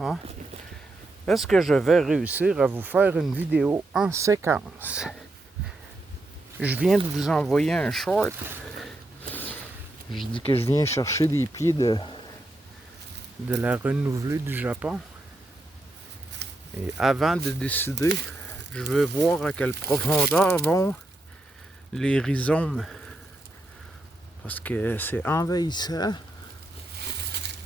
hein, est-ce que je vais réussir à vous faire une vidéo en séquence? Je viens de vous envoyer un short. Je dis que je viens chercher des pieds de la renouvelée du Japon. Et avant de décider, je veux voir à quelle profondeur vont les rhizomes. Parce que c'est envahissant.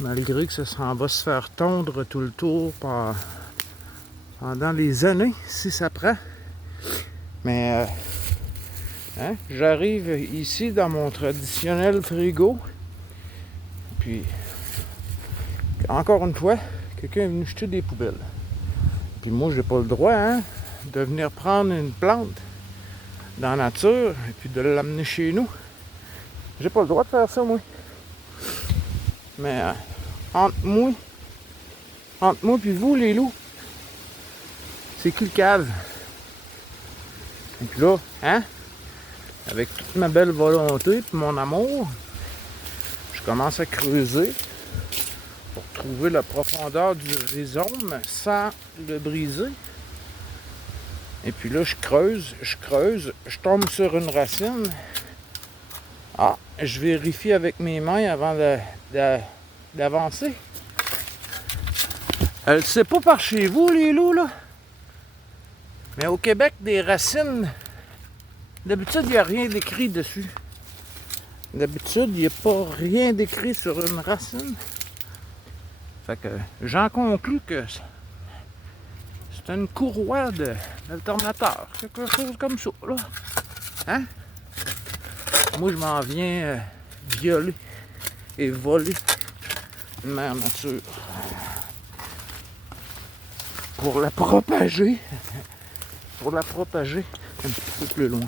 Malgré que ça s'en va se faire tondre tout le tour pendant les années, si ça prend. Mais j'arrive ici dans mon traditionnel frigo. Puis, encore une fois, quelqu'un est venu jeter des poubelles. Puis moi, j'ai pas le droit de venir prendre une plante dans la nature et puis de l'amener chez nous. J'ai pas le droit de faire ça, moi. Mais entre moi puis vous, les loups, c'est qui le cave? Et puis là, avec toute ma belle volonté et mon amour, je commence à creuser pour trouver la profondeur du rhizome sans le briser. Et puis là, je creuse, je tombe sur une racine. Ah, je vérifie avec mes mains avant d'avancer. C'est pas par chez vous, les loups, là. Mais au Québec, des racines, d'habitude, il n'y a rien d'écrit dessus. D'habitude, il n'y a pas rien d'écrit sur une racine. Fait que j'en conclus que c'est une courroie d'alternateur. Quelque chose comme ça, là. Hein? Moi, je m'en viens violer et voler une mère nature. Pour la propager un petit peu plus loin.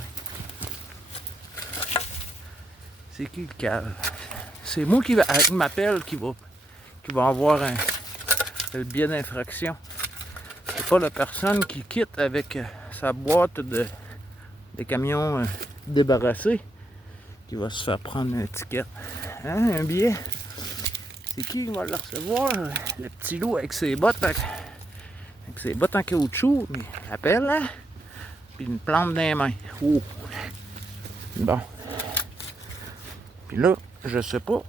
C'est qui le cave? C'est moi qui m'appelle qui va avoir le biais d'infraction. C'est pas la personne qui quitte avec sa boîte de camions débarrassés qui va se faire prendre une étiquette. Un billet. C'est qui va le recevoir? Le petit loup avec ses bottes en caoutchouc. Mais appelle, puis une plante dans les mains. Oh. Bon. Puis là, je sais pas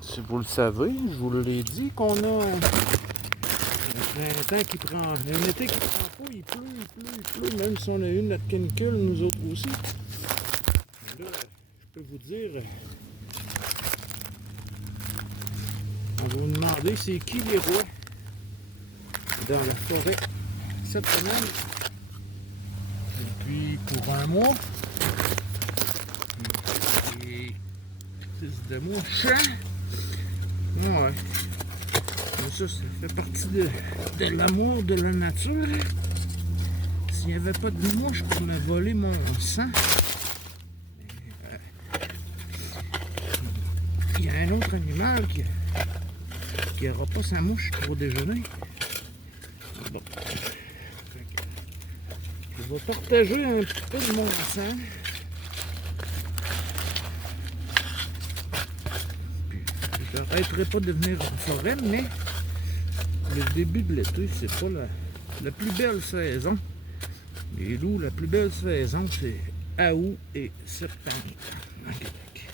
si vous le savez, je vous l'ai dit qu'on a un temps qui prend. Un été qui prend pas, il pleut. Même si on a eu notre canicule, nous autres aussi. Mais là, je peux vous dire. On va vous demander c'est qui les rois dans la forêt cette semaine. Et puis pour un mois. Et fils de mouche. Ouais. Mais ça fait partie de l'amour de la nature. S'il n'y avait pas de mouche pour me voler mon sang, il y a un autre animal qui n'aura pas sa mouche pour déjeuner. Bon. Je vais partager un petit peu de mon sang. Puis, je n'arrêterai pas de venir en forêt, mais le début de l'été, c'est pas la plus belle saison. Les loups, la plus belle saison, c'est août et septembre en Québec.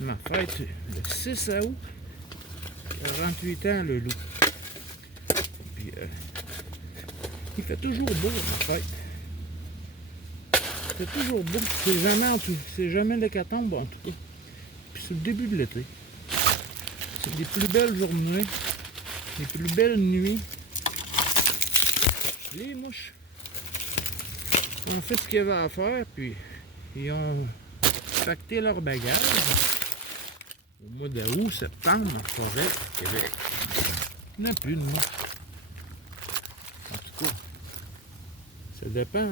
Ma fête, le 6 août, 48 ans le loup. Puis, il fait toujours beau ma fête. Il fait toujours beau. C'est jamais l'hécatombe en tout cas. Puis c'est le début de l'été. C'est les plus belles journées, les plus belles nuits. Les mouches ont fait ce qu'il y avait à faire, puis ils ont pacté leur bagage. Au mois d'août, septembre, en forêt, au Québec, il n'y en a plus de mouches. En tout cas, ça dépend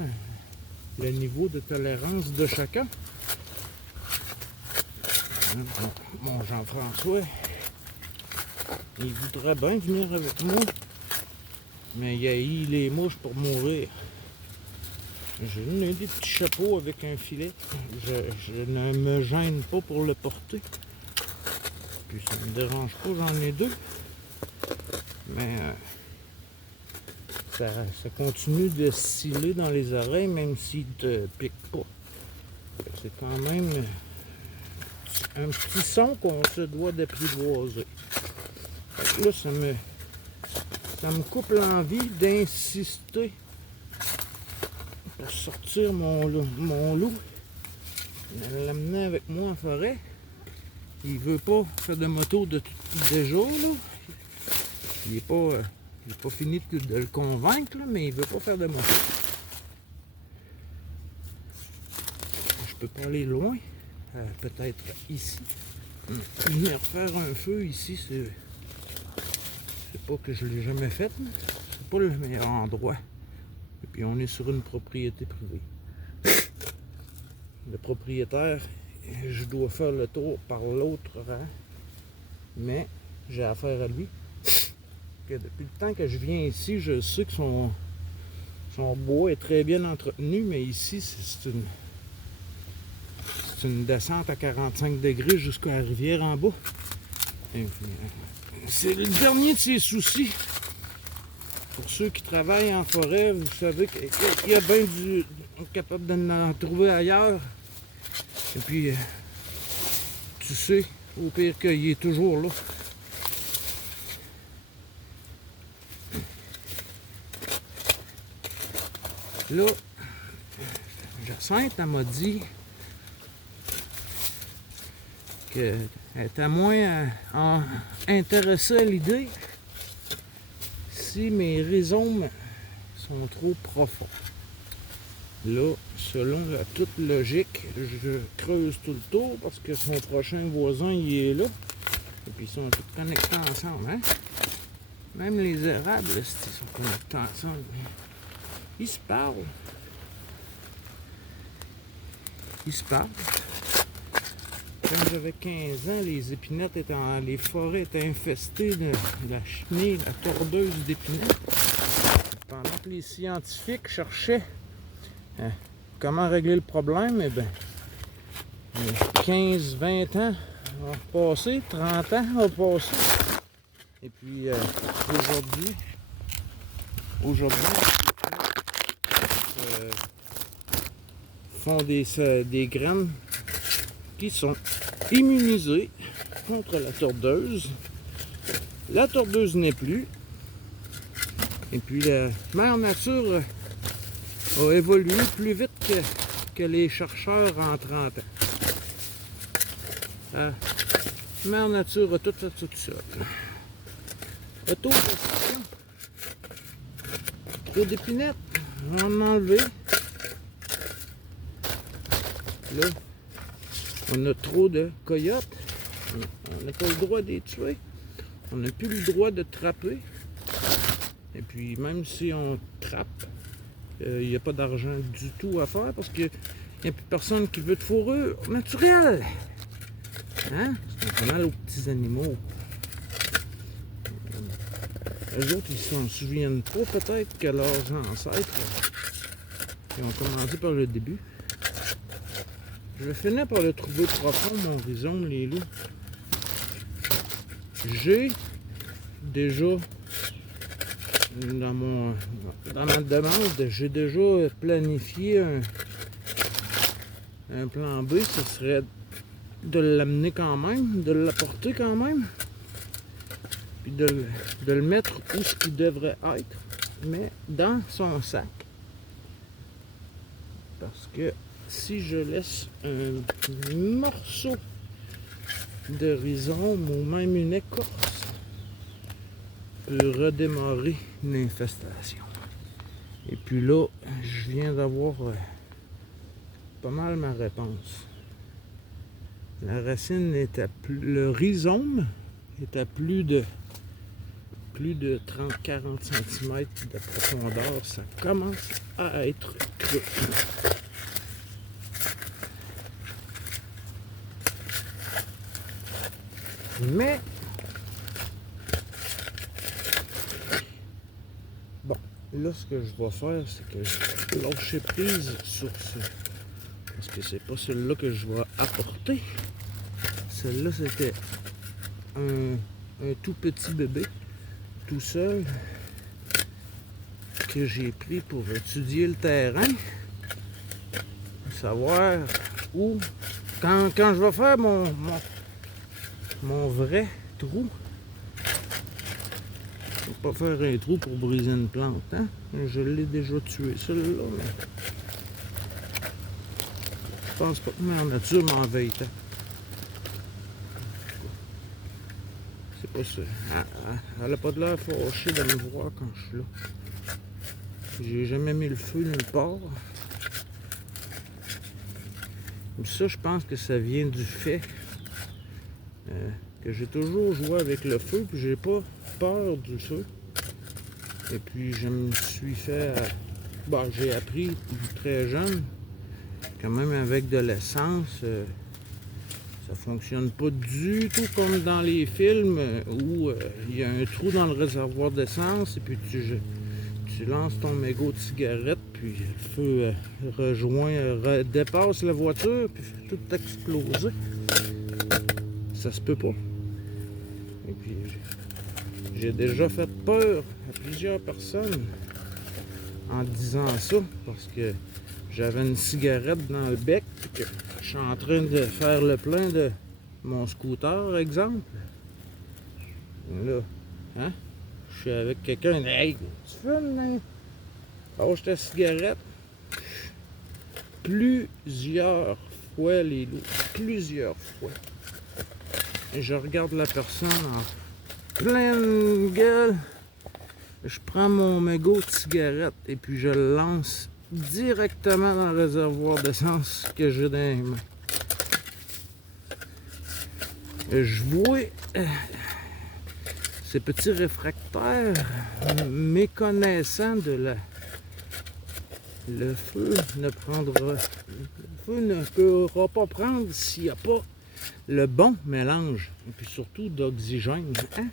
le niveau de tolérance de chacun. Mon Jean-François, il voudrait bien venir avec moi, mais il a eu les mouches pour mourir. J'ai des petits chapeaux avec un filet. Je ne me gêne pas pour le porter. Puis ça ne me dérange pas, j'en ai deux. Mais ça continue de sciller dans les oreilles, même s'il te pique pas. C'est quand même un petit son qu'on se doit d'apprivoiser. Là, ça me coupe l'envie d'insister pour sortir mon loup, l'amener avec moi en forêt. Il veut pas faire de moto déjà, là. Il n'est pas fini de le convaincre, là, mais il veut pas faire de moto. Je peux pas aller loin, peut-être ici. Venir faire un feu ici, c'est pas que je l'ai jamais fait, mais c'est pas le meilleur endroit. Et puis on est sur une propriété privée. Le propriétaire, je dois faire le tour par l'autre rang, mais j'ai affaire à lui. Que depuis le temps que je viens ici, je sais que son bois est très bien entretenu, mais ici, c'est une descente à 45 degrés jusqu'à la rivière en bas. C'est le dernier de ses soucis. Pour ceux qui travaillent en forêt, vous savez qu'il y a bien du capable d'en trouver ailleurs. Et puis, tu sais, au pire qu'il est toujours là. Là, Jacinthe, elle m'a dit qu'elle était moins intéressée à l'idée si mes rhizomes sont trop profonds. Là, selon la toute logique, je creuse tout le tour parce que son prochain voisin, il est là. Et puis, ils sont tous connectés ensemble, hein? Même les érables, ils sont connectés ensemble. Ils se parlent. Ils se parlent. Quand j'avais 15 ans, les épinettes les forêts étaient infestées de la chenille, la tordeuse d'épinettes. Pendant que les scientifiques cherchaient comment régler le problème, eh bien, 15, 20 ans ont passé, 30 ans ont passé. Et puis aujourd'hui, font des graines qui sont immunisées contre la tordeuse. La tordeuse n'est plus. Et puis la mère nature a évolué plus vite que les chercheurs en 30 ans. La mère nature a tout fait ça tout seul. Auto-question. Trop d'épinettes. On va en enlever. Là, on a trop de coyotes. On n'a pas le droit de les tuer. On n'a plus le droit de trapper. Et puis, même si on trappe, il n'y a pas d'argent du tout à faire parce qu'il n'y a plus personne qui veut de fourrure naturelle. Hein? C'est pas mal aux petits animaux. Les autres, ils s'en souviennent pas peut-être que leurs ancêtres ils ont commencé par le début. Je vais finir par le trouver profond, mon rhizome, les loups. J'ai déjà, dans ma demande, j'ai déjà planifié un plan B. Ce serait de l'amener quand même, de l'apporter quand même, puis de le mettre où ce qu'il devrait être, mais dans son sac. Parce que si je laisse un morceau de rhizome ou même une écorce, peut redémarrer une infestation. Et puis là, je viens d'avoir pas mal ma réponse. La racine est à le rhizome est à plus de 30-40 cm de profondeur. Ça commence à être creux. Mais bon, là ce que je vais faire, c'est que je vais lâcher prise sur ce. Parce que c'est pas celle-là que je vais apporter. Celle-là, c'était un tout petit bébé. tout seul que j'ai pris pour étudier le terrain, savoir où, quand je vais faire mon vrai trou, je ne vais pas faire un trou pour briser une plante, hein? Je l'ai déjà tué, celui-là, mais je pense pas que ma nature m'en veille tant. C'est pas ça. Elle a pas de l'air fâchée de me voir quand je suis là. J'ai jamais mis le feu nulle part. Ça, je pense que ça vient du fait que j'ai toujours joué avec le feu, puis j'ai pas peur du feu. Et puis je me suis fait... j'ai appris très jeune, quand même avec de l'essence, ça fonctionne pas du tout comme dans les films où il y a un trou dans le réservoir d'essence et puis tu lances ton mégot de cigarette, puis le feu dépasse la voiture, puis fait tout exploser. Ça se peut pas. Et puis j'ai déjà fait peur à plusieurs personnes en disant ça, parce que j'avais une cigarette dans le bec, puis que je suis en train de faire le plein de mon scooter, exemple. Là, hein? Je suis avec quelqu'un, hey, tu fumes, hein? Lâche ta cigarette. Plusieurs fois, les loups, plusieurs fois. Et je regarde la personne en pleine gueule. Je prends mon mégot de cigarette et puis je le lance directement dans le réservoir d'essence que j'ai dans les mains. Je vois ces petits réfractaires méconnaissants de le feu ne pourra pas prendre s'il n'y a pas le bon mélange et puis surtout d'oxygène. Hein?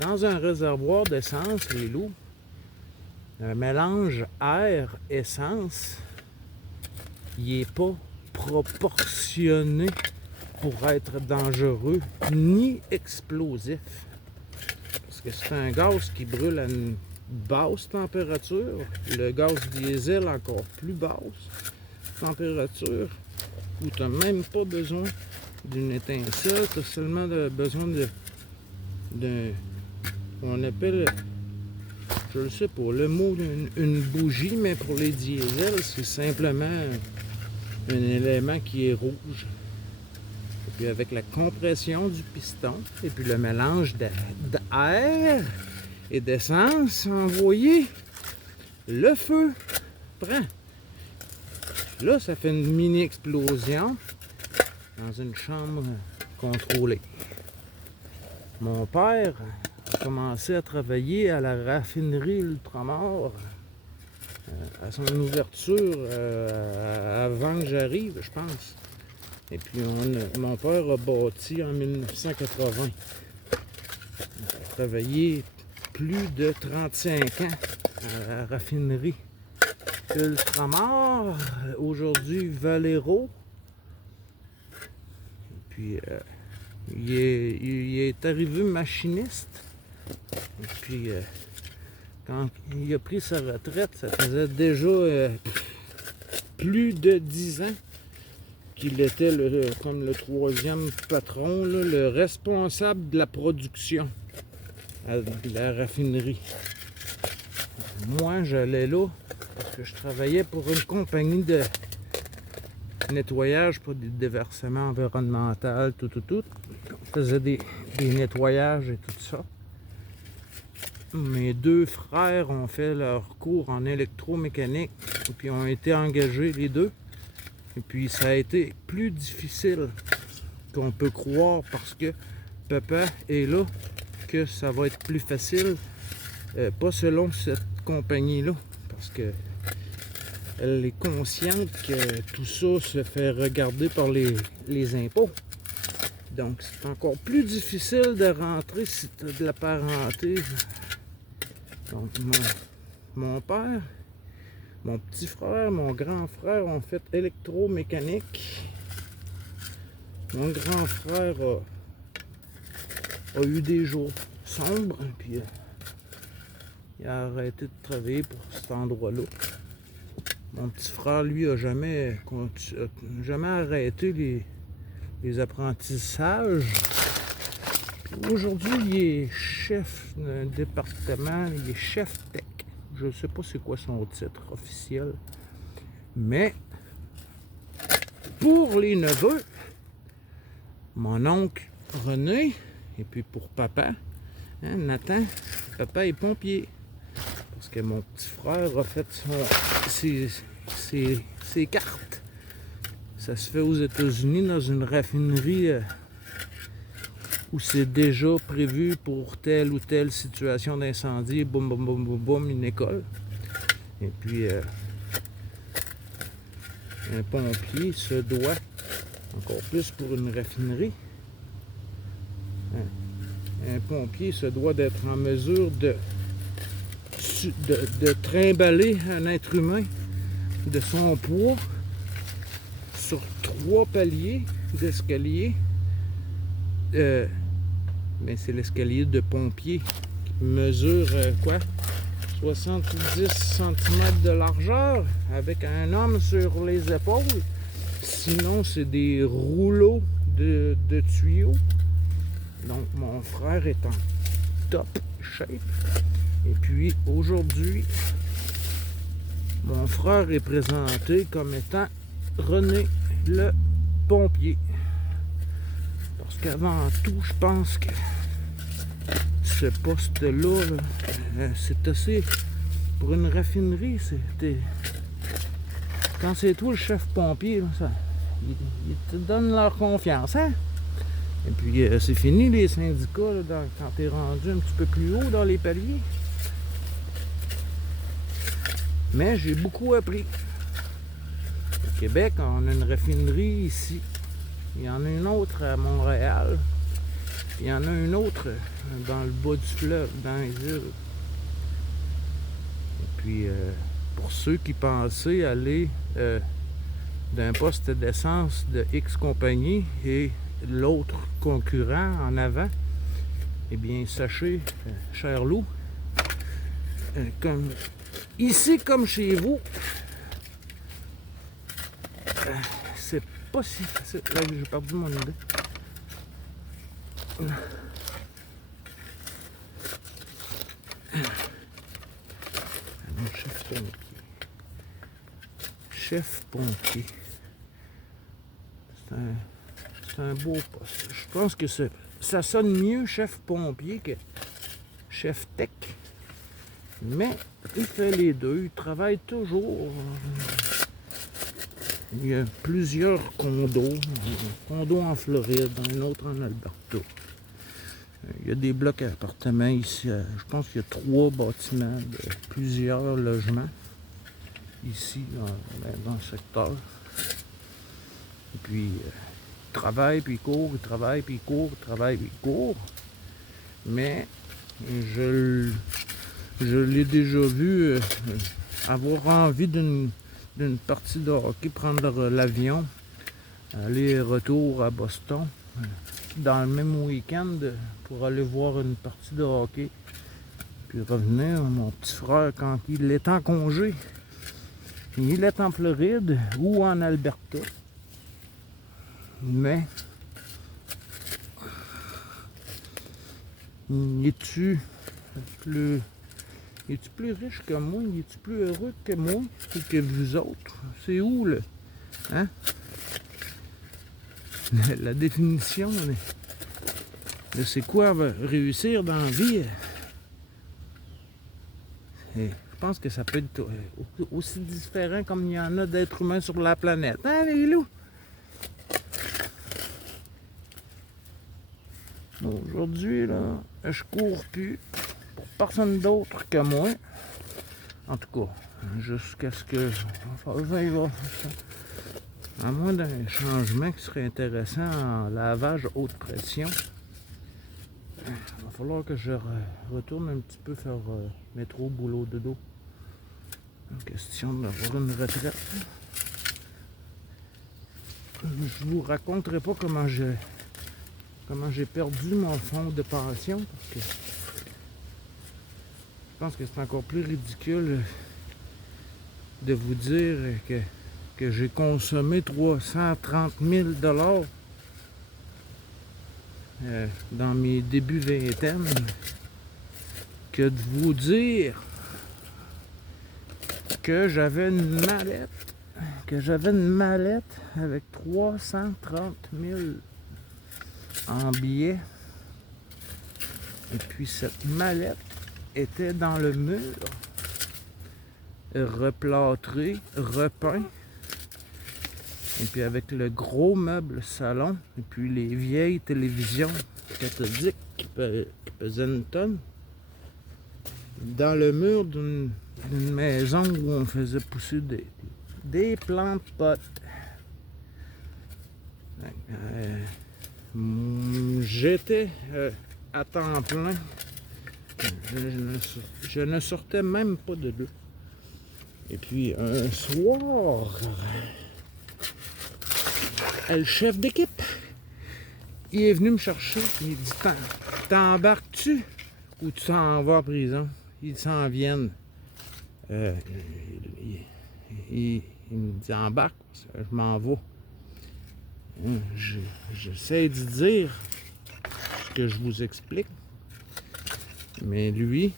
Dans un réservoir d'essence, les loups, un mélange air-essence, il n'est pas proportionné pour être dangereux ni explosif. Parce que c'est un gaz qui brûle à une basse température. Le gaz diesel encore plus basse température, où tu n'as même pas besoin d'une étincelle, tu as seulement besoin on appelle, je ne sais pas le mot, une bougie, mais pour les diesels, c'est simplement un élément qui est rouge. Et puis avec la compression du piston, et puis le mélange d'air et d'essence envoyé, le feu prend. Là, ça fait une mini-explosion dans une chambre contrôlée. Mon père a commencé à travailler à la raffinerie Ultramar à son ouverture avant que j'arrive, je pense. Et puis mon père a bâti en 1980. Il a travaillé plus de 35 ans à la raffinerie Ultramar, aujourd'hui Valero. Et puis il est arrivé machiniste. Et puis quand il a pris sa retraite, ça faisait déjà plus de 10 ans qu'il était comme le troisième patron, là, le responsable de la production à la raffinerie. Moi, j'allais là parce que je travaillais pour une compagnie de nettoyage pour des déversements environnementaux, tout. On faisait des nettoyages et tout ça. Mes deux frères ont fait leur cours en électromécanique et puis ont été engagés les deux. Et puis ça a été plus difficile qu'on peut croire parce que papa est là, que ça va être plus facile, pas selon cette compagnie-là, parce que elle est consciente que tout ça se fait regarder par les impôts. Donc c'est encore plus difficile de rentrer si tu as de la parenté. Donc mon père, mon petit frère, mon grand frère ont fait électromécanique. Mon grand frère a eu des jours sombre. Puis il a arrêté de travailler pour cet endroit-là. Mon petit frère, lui, a jamais arrêté les apprentissages. Puis aujourd'hui, il est chef d'un département, il est chef tech. Je ne sais pas c'est quoi son titre officiel. Mais pour les neveux, mon oncle René, et puis pour papa, hein, Nathan, papa est pompier. Parce que mon petit frère a fait ses cartes. Ça se fait aux États-Unis dans une raffinerie où c'est déjà prévu pour telle ou telle situation d'incendie, boum, boum, boum, boum, boum, une école. Et puis, un pompier se doit, encore plus pour une raffinerie, un pompier se doit d'être en mesure de trimballer un être humain de son poids sur 3 paliers d'escalier. Mais c'est l'escalier de pompier qui mesure 70 cm de largeur avec un homme sur les épaules. Sinon, c'est des rouleaux de tuyaux. Donc, mon frère est en top shape. Et puis, aujourd'hui, mon frère est présenté comme étant René le pompier. Parce qu'avant tout, je pense que ce poste-là, c'est assez... Pour une raffinerie, c'était... Quand c'est toi le chef pompier, là, ils te donnent leur confiance, hein? Et puis, c'est fini les syndicats, là, quand t'es rendu un petit peu plus haut dans les paliers. Mais j'ai beaucoup appris. Au Québec, on a une raffinerie ici. Il y en a une autre à Montréal. Il y en a une autre dans le bas du fleuve, dans les îles. Et puis, pour ceux qui pensaient aller d'un poste d'essence de X compagnie et l'autre concurrent en avant, eh bien, sachez, cher loup, comme ici comme chez vous, c'est pas si facile. Là, j'ai perdu mon idée. Chef pompier. Chef pompier. C'est un beau poste. Je pense que ça sonne mieux chef pompier que chef tech. Mais il fait les deux. Il travaille toujours. Il y a plusieurs condos. Un condo en Floride, un autre en Alberta. Il y a des blocs à appartements ici. Je pense qu'il y a 3 bâtiments de plusieurs logements ici dans le secteur. Et puis, il travaille, puis il court, il travaille, puis il court, il travaille, puis il court. Mais je l'ai déjà vu avoir envie d'une partie de hockey, prendre l'avion, aller-retour à Boston, dans le même week-end pour aller voir une partie de hockey. Puis revenir, mon petit frère, quand il est en congé, il est en Floride ou en Alberta. Mais es-tu plus riche que moi? Es-tu plus heureux que moi ou que vous autres? C'est où le... Hein? La définition de c'est quoi réussir dans la vie? Et je pense que ça peut être aussi différent comme il y en a d'êtres humains sur la planète. Hein, les loups? Aujourd'hui, là, je cours plus pour personne d'autre que moi. En tout cas, jusqu'à ce que... À moins d'un changement qui serait intéressant en lavage haute pression, il va falloir que je retourne un petit peu faire métro, boulot, dodo. Question d'avoir une retraite. Je vous raconterai pas comment j'ai perdu mon fonds de pension parce que pense que c'est encore plus ridicule de vous dire que j'ai consommé 330 000 $ dans mes débuts vingtaine que de vous dire que j'avais une mallette avec 330 000 en billets. Et puis cette mallette était dans le mur, replâtré, repeint. Et puis avec le gros meuble salon, et puis les vieilles télévisions cathodiques qui pesaient une tonne, dans le mur d'une maison où on faisait pousser des plantes potes. J'étais à temps plein. Je ne sortais même pas de là. Et puis un soir, le chef d'équipe, il est venu me chercher. Il dit, t'embarques-tu ou tu t'en vas en prison? Ils s'en viennent. Il me dit, embarque, je m'en vais. J'essaie de dire ce que je vous explique. Mais lui,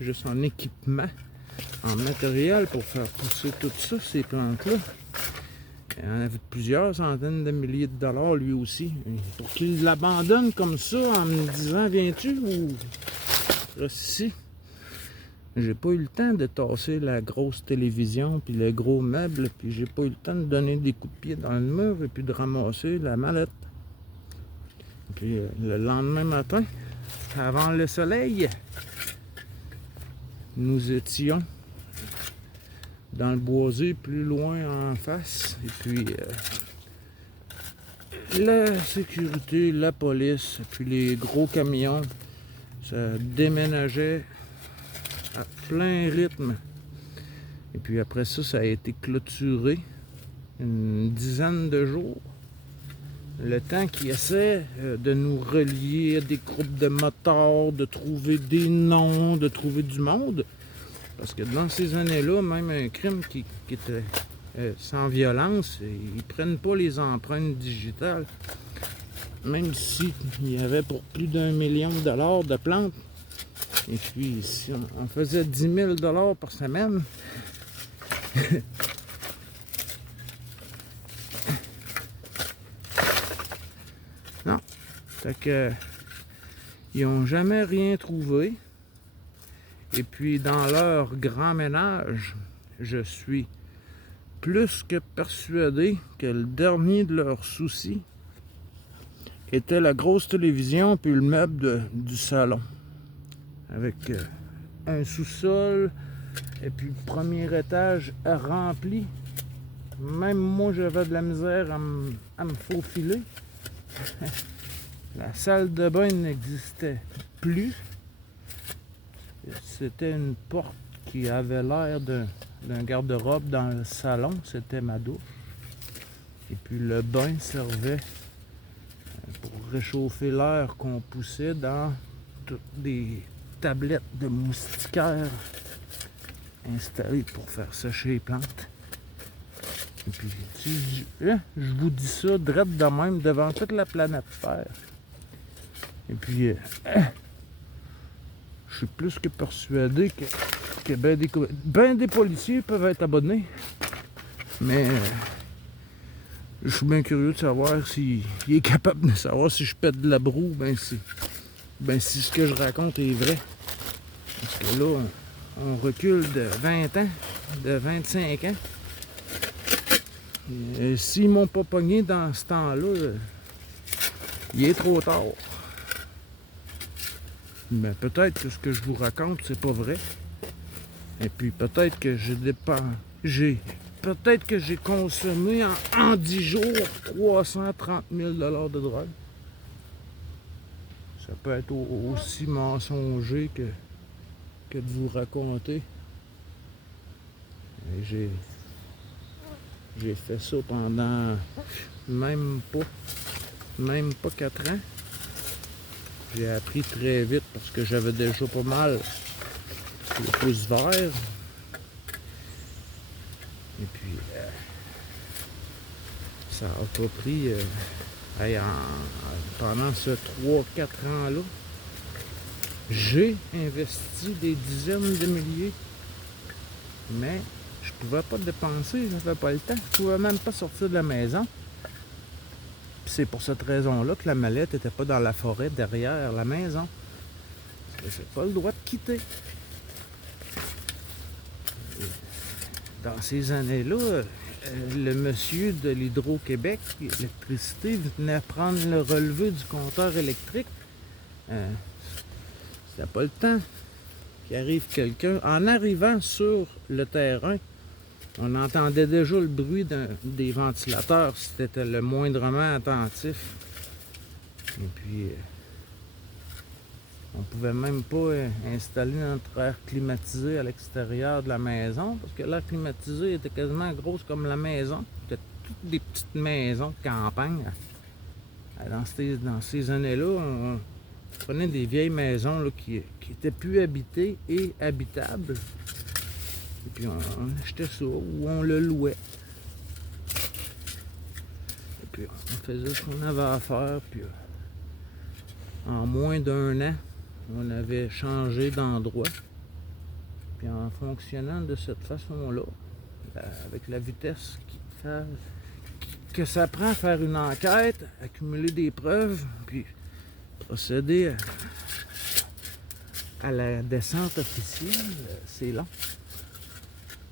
juste en équipement, en matériel pour faire pousser tout ça, ces plantes-là, il en avait plusieurs centaines de milliers de dollars lui aussi. Pour qu'il l'abandonne comme ça en me disant, viens-tu ou reste ici? J'ai pas eu le temps de tasser la grosse télévision puis le gros meuble, puis j'ai pas eu le temps de donner des coups de pied dans le mur et puis de ramasser la mallette. Puis le lendemain matin, avant le soleil, nous étions dans le boisé plus loin en face. Et puis la sécurité, la police, puis les gros camions, ça déménageait à plein rythme. Et puis après ça, ça a été clôturé une dizaine de jours. Le temps qu'ils essaient de nous relier à des groupes de motards, de trouver des noms, de trouver du monde. Parce que dans ces années-là, même un crime qui était sans violence, ils prennent pas les empreintes digitales. Même s'il y avait pour plus d'1 million de dollars de plantes. Et puis, si on faisait 10 000 $ par semaine, non. Fait que, ils n'ont jamais rien trouvé. Et puis, dans leur grand ménage, je suis plus que persuadé que le dernier de leurs soucis était la grosse télévision puis le meuble du salon. Avec un sous-sol et puis le premier étage rempli. Même moi, j'avais de la misère à me faufiler. La salle de bain n'existait plus. C'était une porte qui avait l'air d'un garde-robe dans le salon. C'était ma douche. Et puis le bain servait pour réchauffer l'air qu'on poussait dans toutes des tablettes de moustiquaires installées pour faire sécher les plantes. Et puis, je vous dis ça drette de même devant toute la planète Terre. Et puis, je suis plus que persuadé que ben des policiers peuvent être abonnés. Mais je suis bien curieux de savoir s'il est capable de savoir si je pète de la broue, si ce que je raconte est vrai. Parce que là, on recule de 20 ans, de 25 ans. Et s'ils m'ont pas pogné dans ce temps-là, il est trop tard. Mais peut-être que ce que je vous raconte, c'est pas vrai. Et puis peut-être que peut-être que j'ai consommé en 10 jours 330 000 $ de drogue. Ça peut être aussi mensonger que de vous raconter. Et j'ai fait ça pendant même pas 4 ans. J'ai appris très vite parce que j'avais déjà pas mal les pouces verts. Et puis, ça a pas pris pendant ce 3-4 ans-là. J'ai investi des dizaines de milliers, mais je pouvais pas dépenser, j'avais pas le temps. Je pouvais même pas sortir de la maison. Puis c'est pour cette raison-là que la mallette n'était pas dans la forêt derrière la maison. Parce que j'ai pas le droit de quitter. Dans ces années-là, le monsieur de l'Hydro-Québec, l'électricité, venait prendre le relevé du compteur électrique. C'était pas le temps qu'il arrive quelqu'un. En arrivant sur le terrain, on entendait déjà le bruit des ventilateurs si c'était le moindrement attentif. Et puis, on pouvait même pas installer notre air climatisé à l'extérieur de la maison parce que l'air climatisé était quasiment gros comme la maison. C'était toutes des petites maisons de campagne. Dans ces années-là, on prenait des vieilles maisons là, qui étaient plus habitées et habitables. Et puis on achetait ça ou on le louait. Et puis on faisait ce qu'on avait à faire. Puis en moins d'un an, on avait changé d'endroit. Puis en fonctionnant de cette façon-là, avec la vitesse que ça prend à faire une enquête, accumuler des preuves, puis procéder à la descente officielle, c'est long.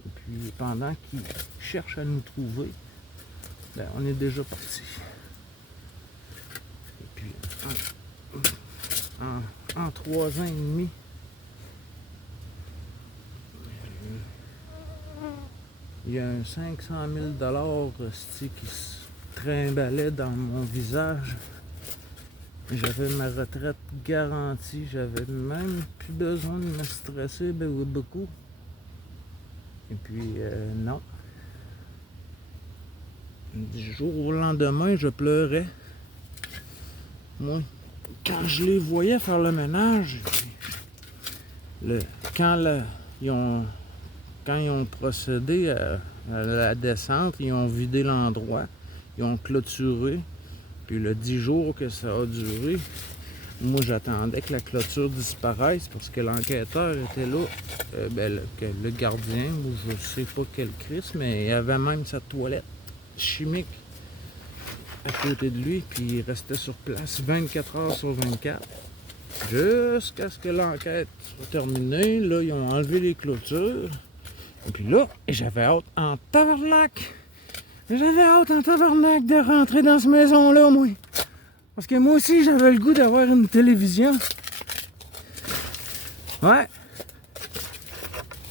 Et puis pendant qu'ils cherchent à nous trouver, ben, on est déjà parti. Et puis en 3 ans et demi, il y a un 500 000 $, qui se trimbalait dans mon visage. J'avais ma retraite garantie, j'avais même plus besoin de me stresser beaucoup. Et puis, non. Du jour au lendemain, je pleurais. Moi, quand je les voyais faire le ménage, quand ils ont procédé à la descente, ils ont vidé l'endroit, ils ont clôturé. Puis le 10 jours que ça a duré, moi j'attendais que la clôture disparaisse parce que l'enquêteur était là, le gardien, ou je sais pas quel Christ, mais il avait même sa toilette chimique à côté de lui, puis il restait sur place 24 heures sur 24. Jusqu'à ce que l'enquête soit terminée, là ils ont enlevé les clôtures. Et puis là, j'avais hâte en tabarnak! J'avais hâte en tabarnak de rentrer dans cette maison-là, moi. Parce que moi aussi, j'avais le goût d'avoir une télévision. Ouais.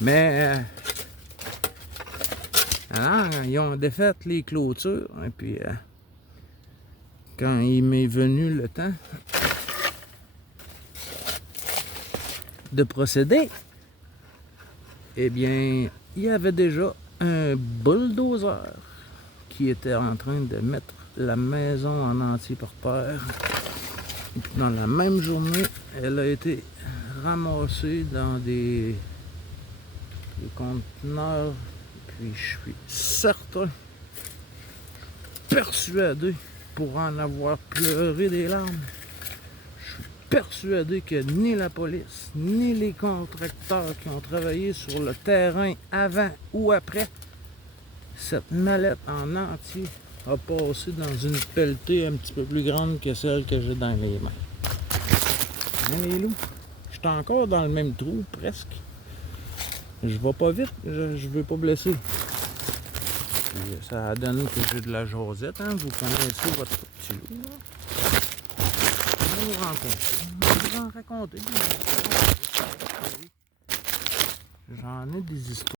Mais... alors, ils ont défait les clôtures. Et puis, quand il m'est venu le temps de procéder, eh bien, il y avait déjà un bulldozer qui était en train de mettre la maison en entier par terre. Et puis dans la même journée, elle a été ramassée dans des conteneurs. Puis je suis certain, persuadé, pour en avoir pleuré des larmes, je suis persuadé que ni la police, ni les contracteurs qui ont travaillé sur le terrain avant ou après, cette mallette en entier a passé dans une pelletée un petit peu plus grande que celle que j'ai dans les mains. Hein, les loups? Je suis encore dans le même trou, presque. Je vais pas vite, je veux pas blesser. Puis ça donne que j'ai de la jasette, hein? Vous connaissez votre petit loup, là? On va vous rencontrer. On va vous en raconter. J'en ai des histoires.